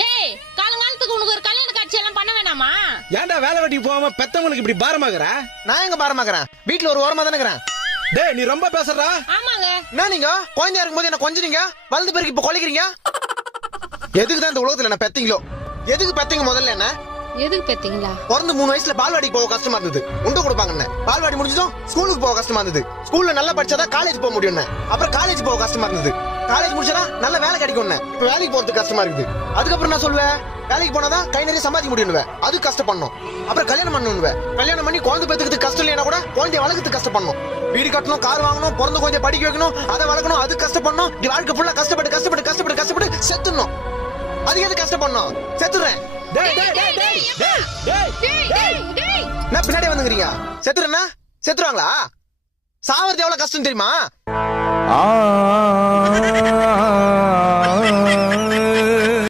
டேய் காலங்காலத்துக்கு உனக்கு ஒரு கல்யாண காட்சி எல்லாம் பண்ண வேணாமா? ஏன்டா வேலை வெட்டிக்கு போகாம பெத்தவங்களுக்கு இப்படி பாரமாகற? நான் எங்க பாரமாக்குறேன்? வீட்டுல ஒரு ஓரமா தானே இருக்கிறேன். டேய் நீ ரொம்ப பேசுறடா. ஆமாங்க. என்ன நீங்க குழந்தையா இருக்கும்போது என்ன கொஞ்சீங்க, வளர்ந்த பிறகு இப்ப கொலைக்கிறீங்க? எதுக்கு தான் இந்த உலகத்துல என்ன பெத்தீங்களோ? எதுக்கு பெத்தீங்க முதல்ல? என்ன எதுக்கு பெத்தீங்களா? பிறந்து 3 வயசுல பால்வாடிக்கு போக கஷ்டமா இருந்தது, உண்டு கொடுப்பாங்க. பால்வாடி முடிஞ்சதும் ஸ்கூலுக்கு போக கஷ்டமா இருந்தது, ஸ்கூல்ல நல்லா படிச்சாதான் காலேஜ் போக முடியும். அப்புறம் காலேஜ் போக கஷ்டமா இருந்தது, காலேஜ் முடிச்சா நல்ல வேலை கிடைக்கும். இப்ப வேலைக்கு போறதுக்கு கஷ்டமா இருக்குது. அதுக்கப்புறம் நான் சொல்லுவேன், வேலைக்கு போனாதான் கை நிறைய சம்பாதிக்க முடியும், அது கஷ்டப்படணும். அப்புறம் கல்யாணம் பண்ணணும், கல்யாணம் பண்ணி குழந்தை பெத்துக்கிறதுக்கு கஷ்டம் இல்லையா கூட குழந்தைய வளர்க்கறதுக்கு கஷ்டப்படணும். வீடு கட்டணும், கார் வாங்கணும், பிறந்த குழந்தைய படிக்க வைக்கணும், அதை வளர்க்கணும், அது கஷ்டப்படணும். இப்படி வாழ்க்கை ஃபுல்லா கஷ்டப்பட்டு கஷ்டப்பட்டு கஷ்டப்பட்டு கஷ்டப்பட்டு செத்துடணும். அது எது கஷ்டப்படணும்? செத்துறேன். நான் பின்னாடி வந்துக்கிறீங்க. செத்துறேன்னா செத்துருவாங்களா? சாவறது எவ்வளவு கஷ்டம் தெரியுமா?